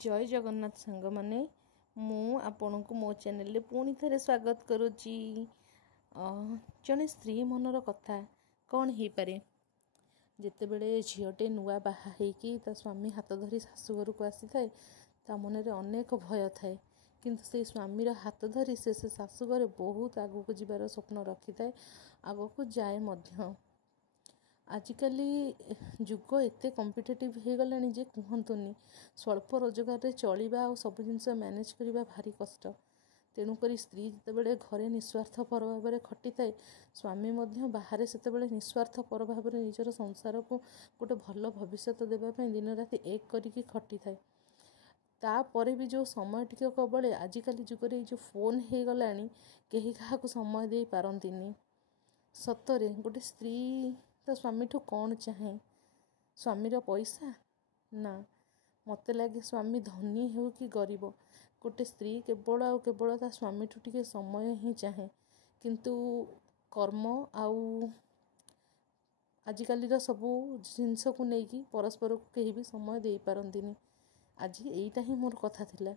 जय जगन्नाथ सांग माने मु आपण को मो चैनल पुणी थे स्वागत करुच्ची। जड़े स्त्री मनर कथा कौन हो पारे जिते बड़े झीटे नुआ बाहा ता स्वामी हाथ धरी शाशुघर को आसी थाए ता मन में अनेक भय थाए किंतु से स्वामीर हाथ धरी से शाशुघर बहुत आग को जीवार स्वप्न रखी थाए आग को जाए मध्य। आजिकल जुग एत कम्पिटेटिव हो गला जे कहतुनि स्वल्प रोजगार रे चलवा और सब जिनस मैनेज करवा भारी कष्ट। तेणुक स्त्री जितेबाला घरे निस्वार्थपर भाव में खटी थाए स्वामी बाहर से निस्वार्थपर भाव में निजर संसार को गोटे भल भविष्य देवाई दिन राति एक करिकी खटी थाए। तापर भी जो समय टिक बड़े आजिकल जुगरे जो फोन हो गला कहीं क्या समय दे पारंतिनी। सतरे गोटे स्त्री तो स्वामी ठू कौन चाहे स्वामीर पैसा ना मत लगे स्वामी धनी हो कि गरीब गोटे स्त्री केवल आउ केवल ता स्वामी ठू टिके समय ही चाहे किंतु कर्म आउ आजिकल सबू जिनस को लेकिन परस्पर को कहीं भी समय दे पारंतिनी। आज यहीटा ही मोर कथा थिला।